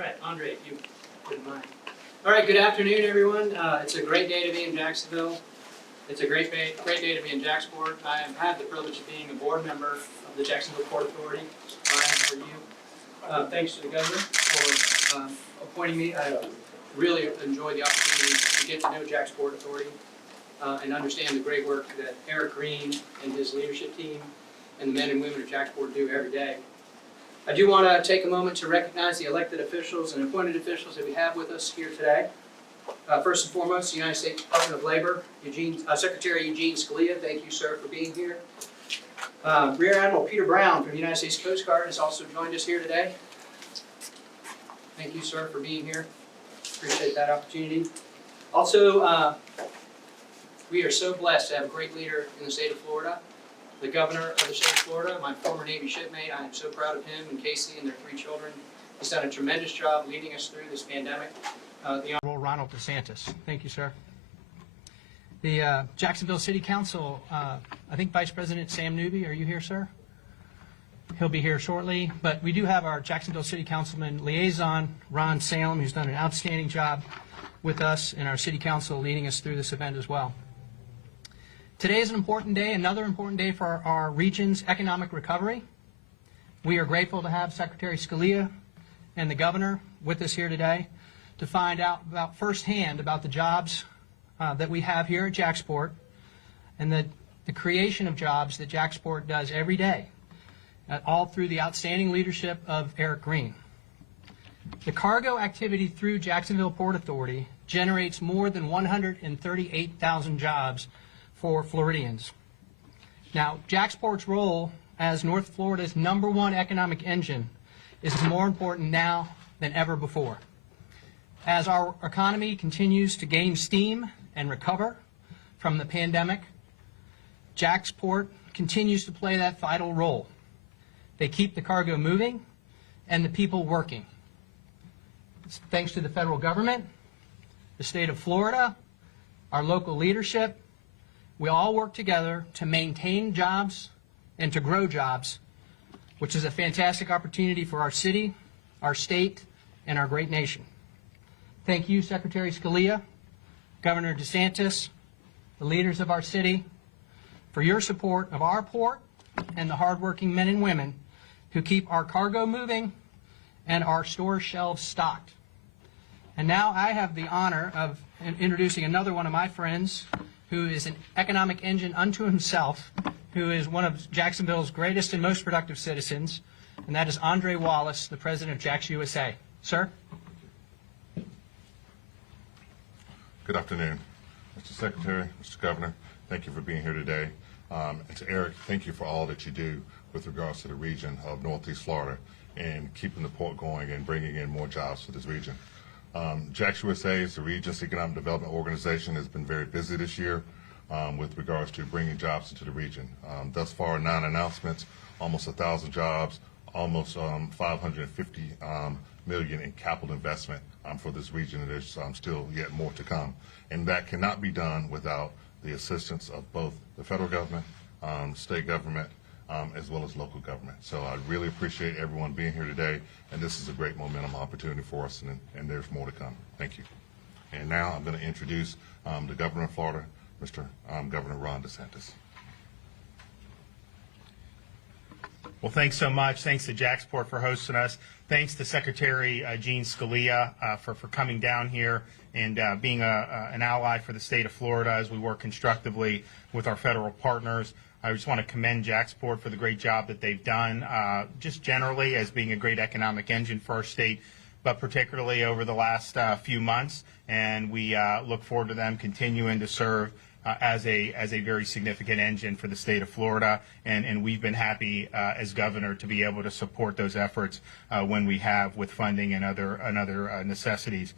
right, Andre, if you wouldn't mind. All right, good afternoon, everyone. It's a great day to be in Jacksonville. It's a great day to be in Jacksport. I have had the privilege of being a board member of the Jacksonville Port Authority. Ryan, for you. Thanks to the governor for appointing me. I really enjoyed the opportunity to get to know Jacksport Authority and understand the great work that Eric Green and his leadership team and the men and women of Jacksport do every day. I do want to take a moment to recognize the elected officials and appointed officials that we have with us here today. First and foremost, the United States Department of Labor, Secretary Eugene Scalia, thank you, sir, for being here. Rear Admiral Peter Brown from the United States Coast Guard has also joined us here today. Thank you, sir, for being here. Appreciate that opportunity. Also, we are so blessed to have a great leader in the state of Florida, the governor of the state of Florida, my former Navy shipmate. I am so proud of him and Casey and their 3 children. He's done a tremendous job leading us through this pandemic. The Honorable Ronald DeSantis. Thank you, sir. The Jacksonville City Council, I think Vice President Sam Newby, are you here, sir? He'll be here shortly, but we do have our Jacksonville City Councilman liaison, Ron Salem, who's done an outstanding job with us and our City Council leading us through this event as well. Today is an important day, another important day for our region's economic recovery. We are grateful to have Secretary Scalia and the governor with us here today to find out about firsthand about the jobs that we have here at Jacksport and the creation of jobs that Jacksport does every day, all through the outstanding leadership of Eric Green. The cargo activity through Jacksonville Port Authority generates more than 138,000 jobs for Floridians. Now, Jacksport's role as North Florida's #1 economic engine is more important now than ever before. As our economy continues to gain steam and recover from the pandemic, Jacksport continues to play that vital role. They keep the cargo moving and the people working. Thanks to the federal government, the state of Florida, our local leadership, we all work together to maintain jobs and to grow jobs, which is a fantastic opportunity for our city, our state, and our great nation. Thank you, Secretary Scalia, Governor DeSantis, the leaders of our city, for your support of our port and the hardworking men and women who keep our cargo moving and our store shelves stocked. And now I have the honor of introducing another one of my friends who is an economic engine unto himself, who is one of Jacksonville's greatest and most productive citizens, and that is Andre Wallace, the president of Jacks USA. Sir? Good afternoon, Mr. Secretary, Mr. Governor. Thank you for being here today. And to Eric, thank you for all that you do with regards to the region of Northeast Florida and keeping the port going and bringing in more jobs to this region. Jacks USA, the region's economic development organization, has been very busy this year with regards to bringing jobs into the region. Thus far, 9 announcements, almost 1,000 jobs, almost 550 million in capital investment for this region, and there's still yet more to come. And that cannot be done without the assistance of both the federal government, state government, as well as local government. So I really appreciate everyone being here today, and this is a great momentum opportunity for us, and there's more to come. Thank you. And now I'm going to introduce the governor of Florida, Mr. Governor Ron DeSantis. Well, thanks so much. Thanks to Jacksport for hosting us. Thanks to Secretary Gene Scalia for coming down here and being an ally for the state of Florida as we work constructively with our federal partners. I just want to commend Jacksport for the great job that they've done, just generally as being a great economic engine for our state, but particularly over the last few months. And we look forward to them continuing to serve as a very significant engine for the state of Florida. And we've been happy as governor to be able to support those efforts when we have with funding and other necessities.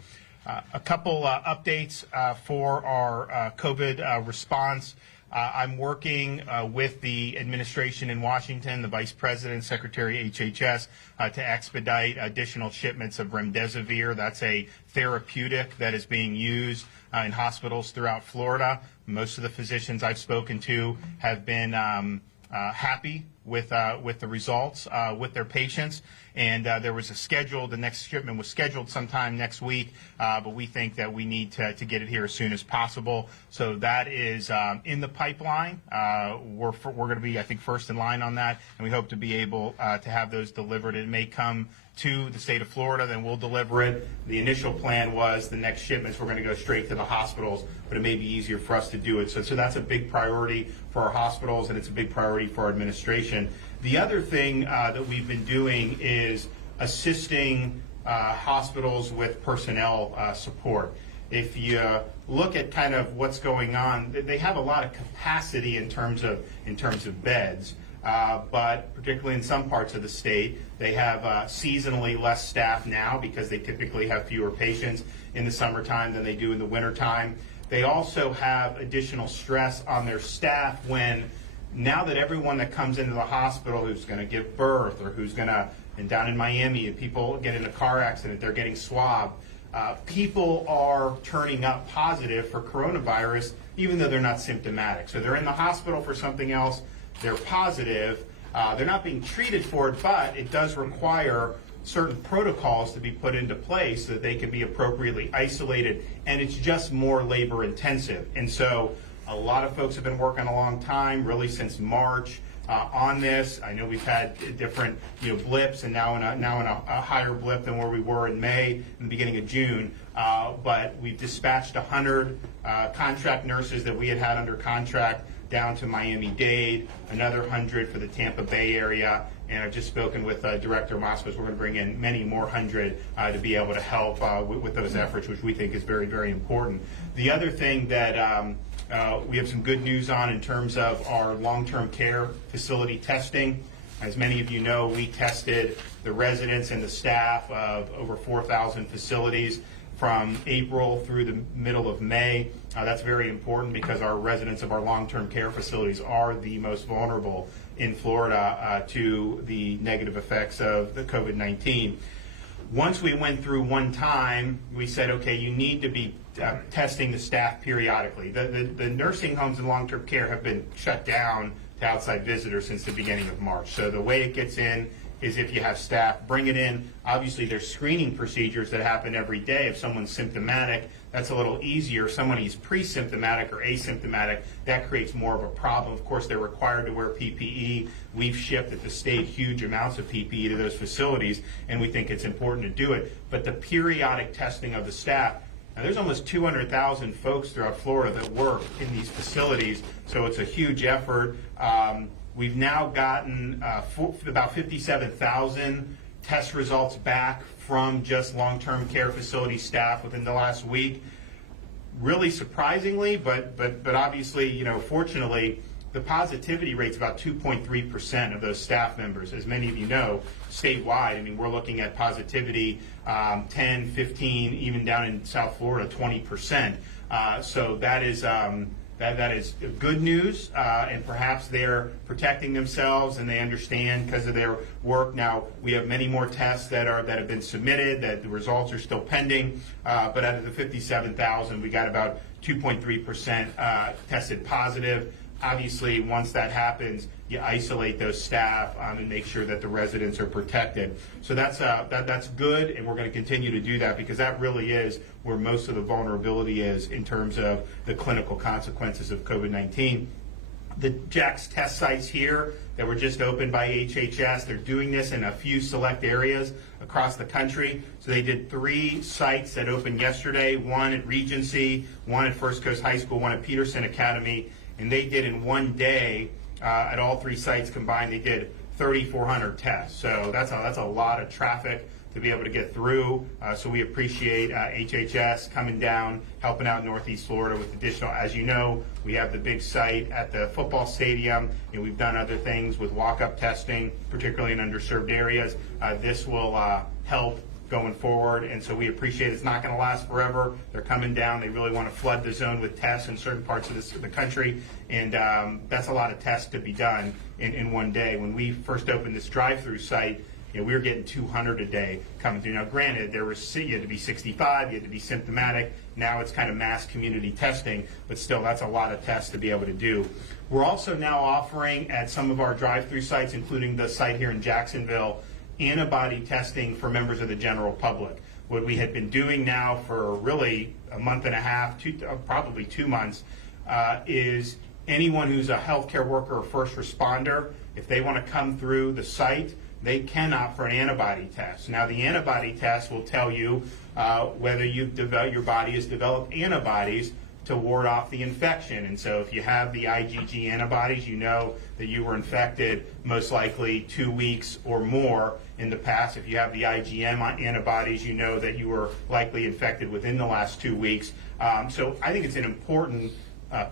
A couple updates for our COVID response. I'm working with the administration in Washington, the Vice President, Secretary HHS, to expedite additional shipments of remdesivir. That's a therapeutic that is being used in hospitals throughout Florida. Most of the physicians I've spoken to have been happy with the results with their patients. And there was the next shipment was scheduled sometime next week, but we think that we need to get it here as soon as possible. So that is in the pipeline. We're going to be, I think, first in line on that, and we hope to be able to have those delivered. It may come to the state of Florida, then we'll deliver it. The initial plan was the next shipments were going to go straight to the hospitals, but it may be easier for us to do it. So that's a big priority for our hospitals, and it's a big priority for our administration. The other thing that we've been doing is assisting hospitals with personnel support. If you look at kind of what's going on, they have a lot of capacity in terms of beds. But particularly in some parts of the state, they have seasonally less staff now because they typically have fewer patients in the summertime than they do in the wintertime. They also have additional stress on their staff now that everyone that comes into the hospital who's going to give birth or who's going to, and down in Miami, if people get in a car accident, they're getting swabbed. People are turning up positive for coronavirus even though they're not symptomatic. So they're in the hospital for something else. They're positive. They're not being treated for it, but it does require certain protocols to be put into place so that they can be appropriately isolated, and it's just more labor intensive. And so a lot of folks have been working a long time, really since March, on this. I know we've had different blips, and now in a higher blip than where we were in May, in the beginning of June. But we've dispatched 100 contract nurses that we had under contract down to Miami-Dade, another 100 for the Tampa Bay area, and I've just spoken with Director Moskowitz. We're going to bring in many more 100 to be able to help with those efforts, which we think is very, very important. The other thing that we have some good news on in terms of our long-term care facility testing. As many of you know, we tested the residents and the staff of over 4,000 facilities from April through the middle of May. That's very important because our residents of our long-term care facilities are the most vulnerable in Florida to the negative effects of the COVID-19. Once we went through one time, we said, okay, you need to be testing the staff periodically. The nursing homes and long-term care have been shut down to outside visitors since the beginning of March. So the way it gets in is if you have staff, bring it in. Obviously, there's screening procedures that happen every day. If someone's symptomatic, that's a little easier. Someone who's pre-symptomatic or asymptomatic, that creates more of a problem. Of course, they're required to wear PPE. We've shipped at the state huge amounts of PPE to those facilities, and we think it's important to do it. But the periodic testing of the staff, now there's almost 200,000 folks throughout Florida that work in these facilities, so it's a huge effort. We've now gotten about 57,000 test results back from just long-term care facility staff within the last week. Really surprisingly, but obviously, fortunately, the positivity rate's about 2.3% of those staff members. As many of you know, statewide, I mean, we're looking at positivity 10, 15, even down in South Florida, 20%. So that is that is good news, and perhaps they're protecting themselves and they understand because of their work. Now, we have many more tests that have been submitted, that the results are still pending, but out of the 57,000, we got about 2.3% tested positive. Obviously, once that happens, you isolate those staff and make sure that the residents are protected. So that's good, and we're going to continue to do that because that really is where most of the vulnerability is in terms of the clinical consequences of COVID-19. The JAX test sites here that were just opened by HHS, they're doing this in a few select areas across the country. So they did 3 sites that opened yesterday, one at Regency, one at First Coast High School, one at Peterson Academy. And they did in one day, at all 3 sites combined, they did 3,400 tests. So that's a lot of traffic to be able to get through. So we appreciate HHS coming down, helping out Northeast Florida with additional. As you know, we have the big site at the football stadium, and we've done other things with walk-up testing, particularly in underserved areas. This will help going forward, and so we appreciate it's not going to last forever. They're coming down. They really want to flood the zone with tests in certain parts of the country, and that's a lot of tests to be done in one day. When we first opened this drive-through site we were getting 200 a day coming through. Now, granted, you had to be 65, you had to be symptomatic. Now it's kind of mass community testing, but still, that's a lot of tests to be able to do. We're also now offering at some of our drive-through sites, including the site here in Jacksonville, antibody testing for members of the general public. What we had been doing now for really a month and a half, probably 2 months, is anyone who's a healthcare worker or first responder, if they want to come through the site, they can opt for an antibody test. Now, the antibody test will tell you whether your body has developed antibodies to ward off the infection. And so if you have the IgG antibodies, you know that you were infected most likely 2 weeks or more in the past. If you have the IgM antibodies, you know that you were likely infected within the last 2 weeks. So I think it's an important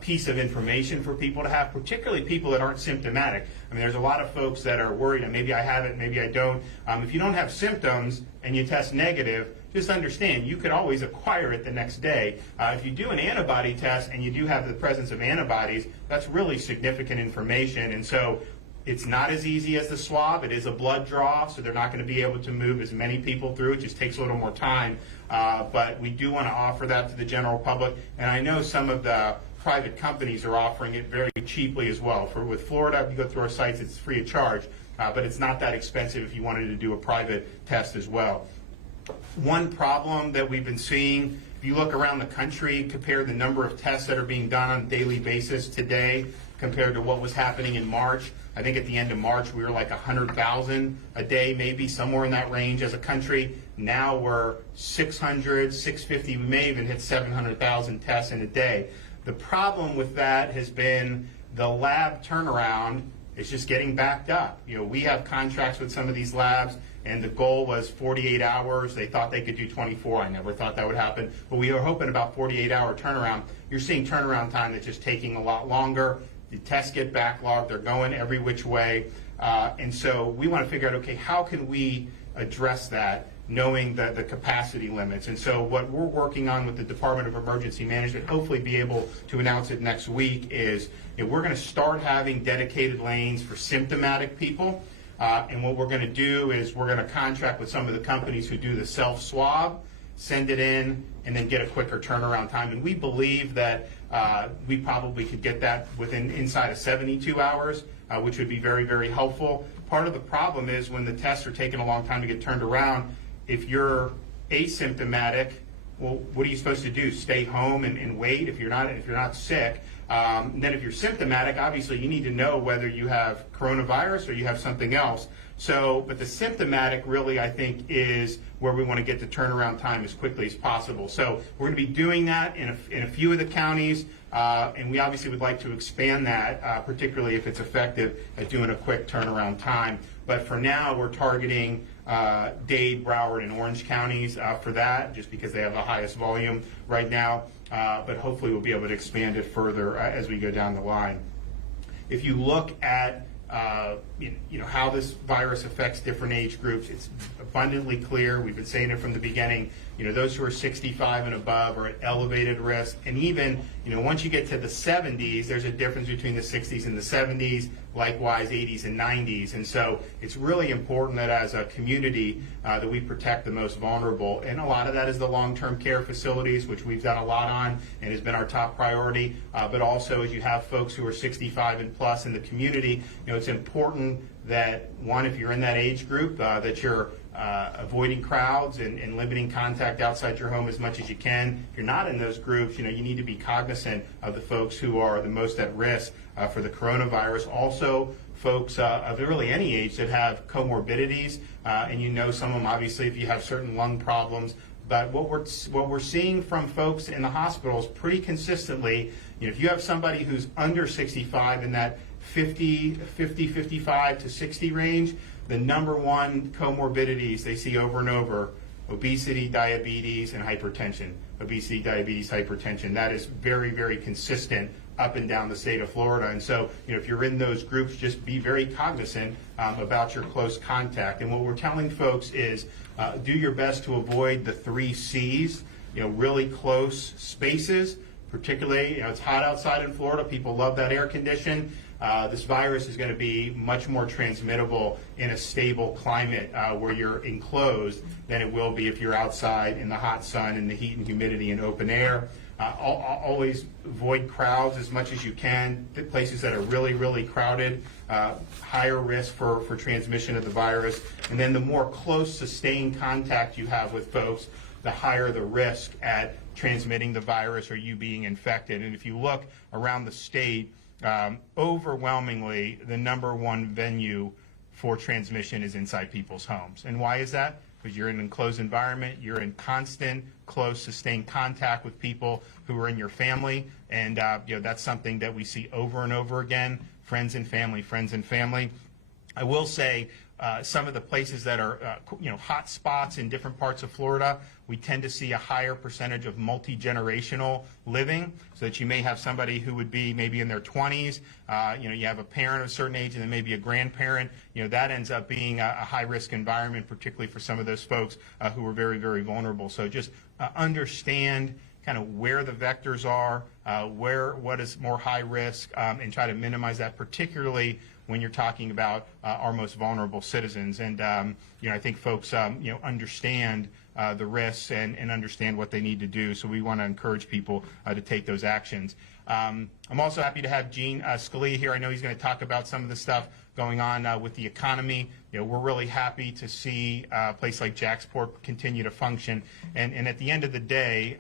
piece of information for people to have, particularly people that aren't symptomatic. I mean, there's a lot of folks that are worried, and maybe I have it, maybe I don't. If you don't have symptoms and you test negative, just understand you could always acquire it the next day. If you do an antibody test and you do have the presence of antibodies, that's really significant information. And so it's not as easy as the swab. It is a blood draw, so they're not going to be able to move as many people through. It just takes a little more time. But we do want to offer that to the general public. And I know some of the private companies are offering it very cheaply as well. With Florida, if you go through our sites, it's free of charge. But it's not that expensive if you wanted to do a private test as well. One problem that we've been seeing, if you look around the country, compare the number of tests that are being done on a daily basis today compared to what was happening in March. I think at the end of March, we were like 100,000 a day, maybe somewhere in that range as a country. Now we're 600, 650, we may even hit 700,000 tests in a day. The problem with that has been the lab turnaround is just getting backed up. We have contracts with some of these labs, and the goal was 48 hours. They thought they could do 24. I never thought that would happen, but we were hoping about 48-hour turnaround. You're seeing turnaround time that's just taking a lot longer. The tests get backlogged. They're going every which way. And so we want to figure out, okay, how can we address that, knowing the capacity limits? And so what we're working on with the Department of Emergency Management, hopefully be able to announce it next week, is we're going to start having dedicated lanes for symptomatic people. And what we're going to do is we're going to contract with some of the companies who do the self-swab, send it in, and then get a quicker turnaround time. And we believe that we probably could get that inside of 72 hours, which would be very, very helpful. Part of the problem is when the tests are taking a long time to get turned around, if you're asymptomatic, well, what are you supposed to do? Stay home and wait if you're not sick? And then if you're symptomatic, obviously you need to know whether you have coronavirus or you have something else. So, but the symptomatic really, I think, is where we want to get the turnaround time as quickly as possible. So we're going to be doing that in a few of the counties, and we obviously would like to expand that, particularly if it's effective at doing a quick turnaround time. But for now, we're targeting Dade, Broward, and Orange counties for that, just because they have the highest volume right now. But hopefully we'll be able to expand it further as we go down the line. If you look at how this virus affects different age groups, it's abundantly clear. We've been saying it from the beginning. Those who are 65 and above are at elevated risk. And even, once you get to the 70s, there's a difference between the 60s and the 70s, likewise 80s and 90s. And so it's really important that as a community that we protect the most vulnerable. And a lot of that is the long-term care facilities, which we've done a lot on and has been our top priority. But also as you have folks who are 65 and plus in the community, it's important that, one, if you're in that age group, that you're avoiding crowds and limiting contact outside your home as much as you can. If you're not in those groups, you need to be cognizant of the folks who are the most at risk for the coronavirus. Also, folks of really any age that have comorbidities, and some of them, obviously, if you have certain lung problems. But what we're seeing from folks in the hospitals pretty consistently, if you have somebody who's under 65 in that 55 to 60 range, the number one comorbidities they see over and over: obesity, diabetes, and hypertension. Obesity, diabetes, hypertension. That is very, very consistent up and down the state of Florida. And so, if you're in those groups, just be very cognizant about your close contact. And what we're telling folks is do your best to avoid the 3 C's, really close spaces. Particularly, it's hot outside in Florida. People love that air condition. this virus is going to be much more transmittable in a stable climate where you're enclosed than it will be if you're outside in the hot sun and the heat and humidity and open air. Always avoid crowds as much as you can. Places that are really, really crowded, higher risk for transmission of the virus. And then the more close, sustained contact you have with folks, the higher the risk at transmitting the virus or you being infected. And if you look around the state, overwhelmingly, the #1 venue for transmission is inside people's homes. And why is that? Because you're in an enclosed environment, you're in constant, close, sustained contact with people who are in your family, and that's something that we see over and over again, friends and family, friends and family. I will say some of the places that are hot spots in different parts of Florida, we tend to see a higher percentage of multi-generational living, so that you may have somebody who would be maybe in their 20s, you have a parent of a certain age and then maybe a grandparent. That ends up being a high-risk environment, particularly for some of those folks who are very, very vulnerable. So just understand kind of where the vectors are, what is more high risk, and try to minimize that, particularly when you're talking about our most vulnerable citizens. And I think folks understand the risks and understand what they need to do. So we want to encourage people to take those actions. I'm also happy to have Gene Scalia here. I know he's going to talk about some of the stuff going on with the economy. We're really happy to see a place like Jacksport continue to function. And at the end of the day,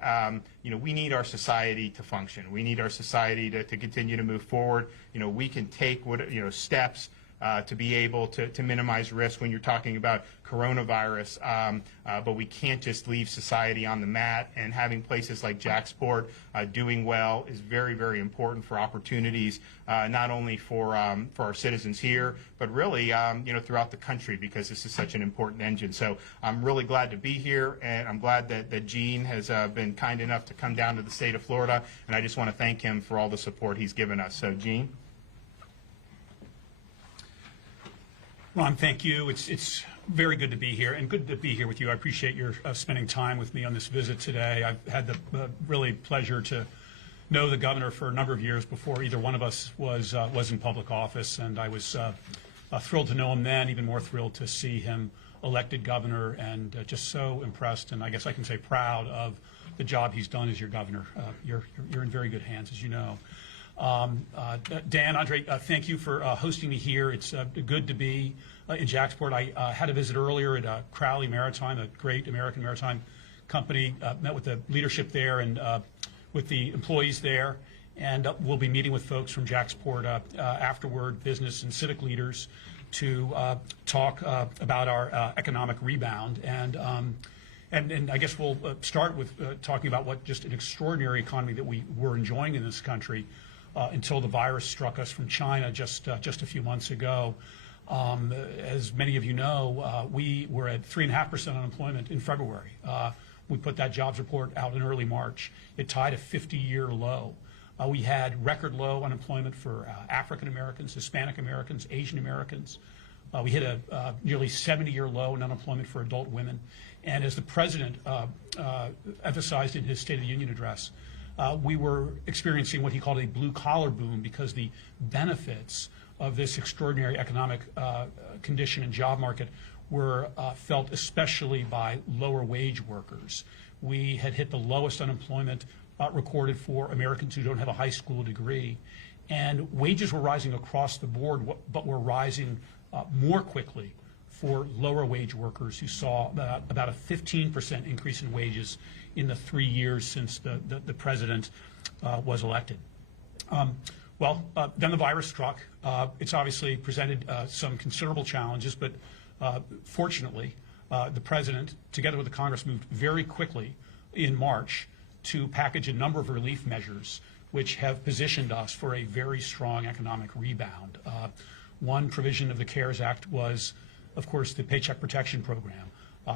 we need our society to function. We need our society to continue to move forward. We can take steps to be able to minimize risk when you're talking about coronavirus, but we can't just leave society on the mat. And having places like Jacksport doing well is very, very important for opportunities, not only for our citizens here, but really throughout the country, because this is such an important engine. So I'm really glad to be here, and I'm glad that Gene has been kind enough to come down to the state of Florida, and I just want to thank him for all the support he's given us. So, Gene. Ron, thank you. It's very good to be here, and good to be here with you. I appreciate your spending time with me on this visit today. I've had the really pleasure to know the governor for a number of years before either one of us was in public office, and I was thrilled to know him then, even more thrilled to see him elected governor, and just so impressed, and I guess I can say proud of the job he's done as your governor. You're in very good hands, as you know. Dan, Andre, thank you for hosting me here. It's good to be in Jacksport. I had a visit earlier at Crowley Maritime, a great American maritime company, met with the leadership there and with the employees there, and we'll be meeting with folks from Jacksport afterward, business and civic leaders, to talk about our economic rebound. And I guess we'll start with talking about what just an extraordinary economy that we were enjoying in this country until the virus struck us from China just a few months ago. As many of you know, we were at 3.5% unemployment in February. We put that jobs report out in early March. It tied a 50-year low. We had record low unemployment for African Americans, Hispanic Americans, Asian Americans. We hit a nearly 70-year low in unemployment for adult women. And as the president emphasized in his State of the Union address, we were experiencing what he called a blue-collar boom, because the benefits of this extraordinary economic condition and job market were felt especially by lower wage workers. We had hit the lowest unemployment recorded for Americans who don't have a high school degree. And wages were rising across the board, but were rising more quickly for lower wage workers, who saw about a 15% increase in wages in the 3 years since the president was elected. Then the virus struck. It's obviously presented some considerable challenges, but fortunately, the president, together with the Congress, moved very quickly in March to package a number of relief measures which have positioned us for a very strong economic rebound. One provision of the CARES Act was, of course, the Paycheck Protection Program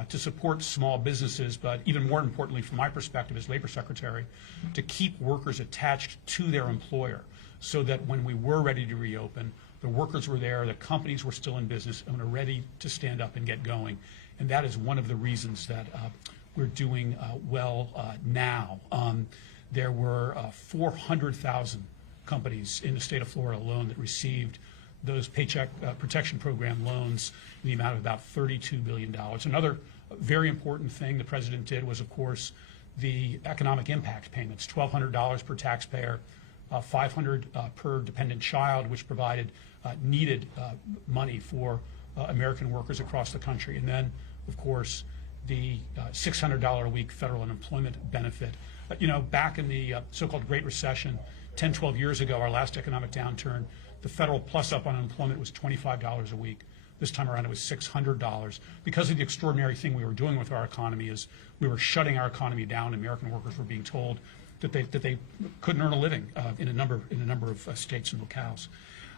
to support small businesses, but even more importantly, from my perspective as Labor Secretary, to keep workers attached to their employer, so that when we were ready to reopen, the workers were there, the companies were still in business, and were ready to stand up and get going. And that is one of the reasons that we're doing well now. There were 400,000 companies in the state of Florida alone that received those Paycheck Protection Program loans in the amount of about $32 billion. Another very important thing the president did was, of course, the economic impact payments, $1,200 per taxpayer, $500 per dependent child, which provided needed money for American workers across the country. And then, of course, the $600 a week federal unemployment benefit. Back in the so-called Great Recession, 10, 12 years ago, our last economic downturn, the federal plus-up on unemployment was $25 a week. This time around, it was $600. Because of the extraordinary thing we were doing with our economy is we were shutting our economy down. American workers were being told that they couldn't earn a living in a number of states and locales.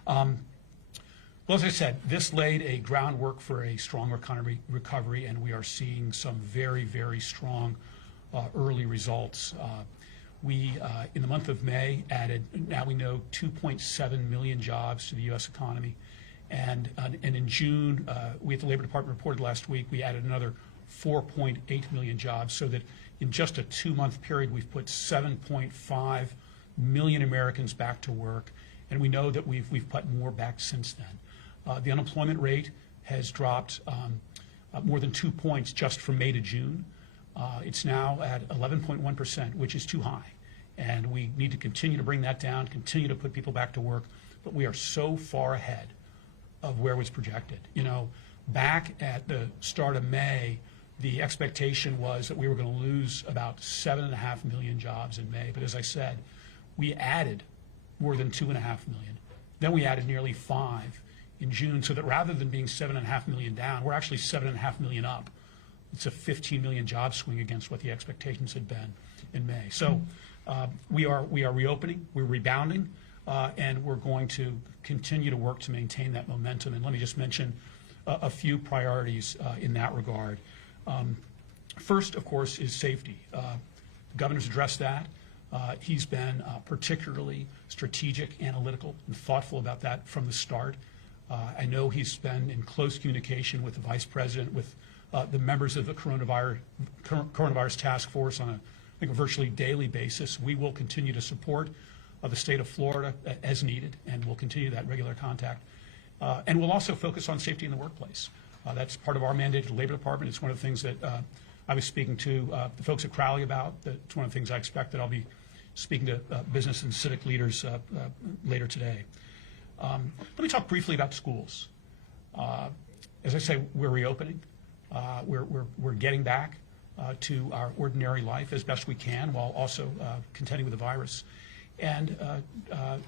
Well, as I said, this laid a groundwork for a strong recovery, and we are seeing some very, very strong early results. We, in the month of May, added, now we know, 2.7 million jobs to the U.S. economy. And in June, we at the Labor Department reported last week, we added another 4.8 million jobs, so that in just a 2-month period, we've put 7.5 million Americans back to work. And we know that we've put more back since then. The unemployment rate has dropped more than 2 points just from May to June. It's now at 11.1%, which is too high. And we need to continue to bring that down, continue to put people back to work. But we are so far ahead of where it was projected. Back at the start of May, the expectation was that we were going to lose about 7.5 million jobs in May. But as I said, we added more than 2.5 million. Then we added nearly 5 in June, so that rather than being 7.5 million down, we're actually 7.5 million up. It's a 15 million job swing against what the expectations had been in May. So we are reopening, we're rebounding, and we're going to continue to work to maintain that momentum. And let me just mention a few priorities in that regard. First, of course, is safety. The governor's addressed that. He's been particularly strategic, analytical, and thoughtful about that from the start. I know he's been in close communication with the vice president, with the members of the coronavirus task force on a virtually daily basis. We will continue to support the state of Florida as needed, and we'll continue that regular contact. And we'll also focus on safety in the workplace. That's part of our mandate at the Labor Department. It's one of the things that I was speaking to the folks at Crowley about. It's one of the things I expect that I'll be speaking to business and civic leaders later today. Let me talk briefly about schools. As I say, we're reopening. We're getting back to our ordinary life as best we can while also contending with the virus. And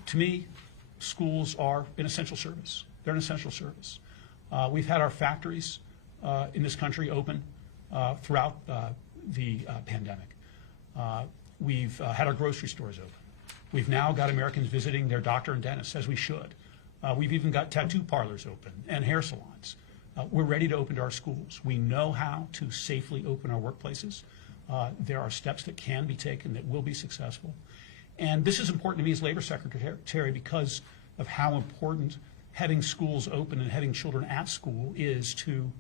to me, schools are an essential service. They're an essential service. We've had our factories in this country open throughout the pandemic. We've had our grocery stores open. We've now got Americans visiting their doctor and dentist, as we should. We've even got tattoo parlors open and hair salons. We're ready to open to our schools. We know how to safely open our workplaces. There are steps that can be taken that will be successful. And this is important to me as Labor Secretary because of how important having schools open and having children at school is to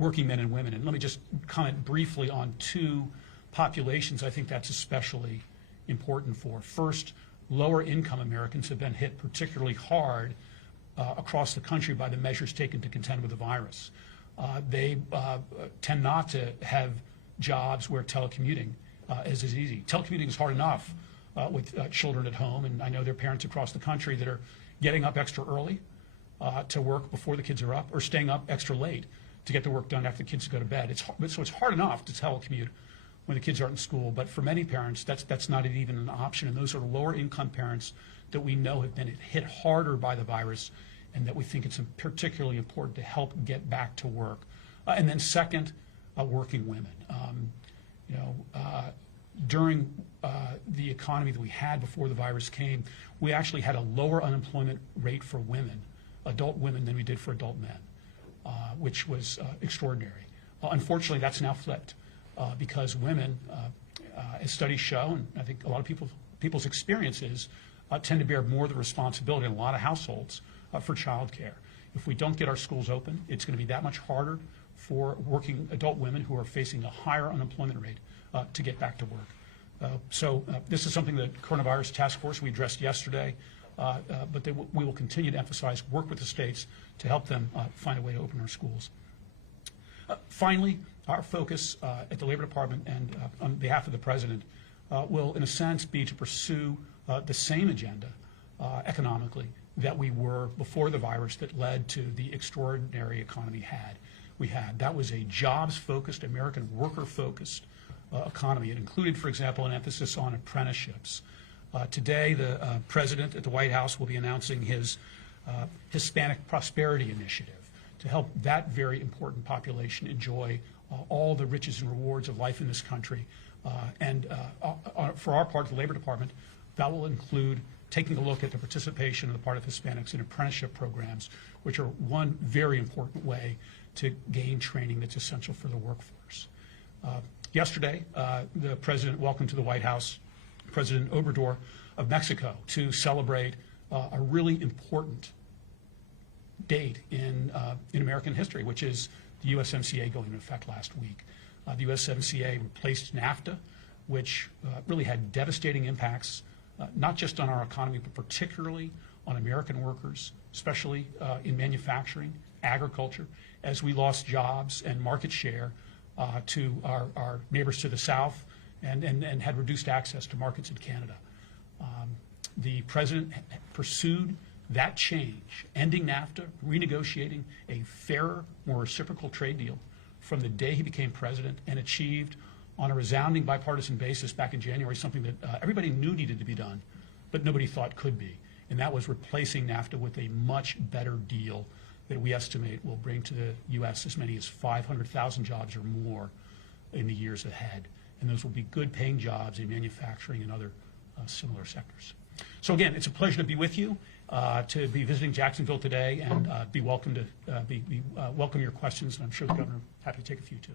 working men and women. And let me just comment briefly on 2 populations I think that's especially important for. First, lower income Americans have been hit particularly hard across the country by the measures taken to contend with the virus. They tend not to have jobs where telecommuting is as easy. Telecommuting is hard enough with children at home, and I know there are parents across the country that are getting up extra early to work before the kids are up, or staying up extra late to get the work done after the kids go to bed. So it's hard enough to telecommute when the kids aren't in school, but for many parents, that's not even an option. And those are lower income parents that we know have been hit harder by the virus, and that we think it's particularly important to help get back to work. And then second, working women. During the economy that we had before the virus came, we actually had a lower unemployment rate for women, adult women, than we did for adult men, which was extraordinary. Unfortunately, that's now flipped because women, as studies show, and I think a lot of people's experiences, tend to bear more of the responsibility in a lot of households for child care. If we don't get our schools open, it's going to be that much harder for working adult women who are facing a higher unemployment rate to get back to work. This is something that coronavirus task force we addressed yesterday, but we will continue to emphasize work with the states to help them find a way to open our schools. Finally, our focus at the Labor Department and on behalf of the President will, in a sense, be to pursue the same agenda economically that we were before the virus that led to the extraordinary economy we had. That was a jobs-focused, American worker-focused economy. It included, for example, an emphasis on apprenticeships. Today, the President at the White House will be announcing his Hispanic Prosperity Initiative to help that very important population enjoy all the riches and rewards of life in this country. For our part of the Labor Department, that will include taking a look at the participation on the part of Hispanics in apprenticeship programs, which are one very important way to gain training that's essential for the workforce. Yesterday, the President welcomed to the White House President Obrador of Mexico to celebrate a really important date in American history, which is the USMCA going into effect last week. The USMCA replaced NAFTA, which really had devastating impacts, not just on our economy, but particularly on American workers, especially in manufacturing, agriculture, as we lost jobs and market share to our neighbors to the south and had reduced access to markets in Canada. The President pursued that change, ending NAFTA, renegotiating a fairer, more reciprocal trade deal from the day he became president, and achieved on a resounding bipartisan basis back in January something that everybody knew needed to be done, but nobody thought could be. And that was replacing NAFTA with a much better deal that we estimate will bring to the U.S. as many as 500,000 jobs or more in the years ahead. And those will be good paying jobs in manufacturing and other similar sectors. So again, it's a pleasure to be with you, to be visiting Jacksonville today, and be welcome to welcome your questions, and I'm sure the governor will be happy to take a few too.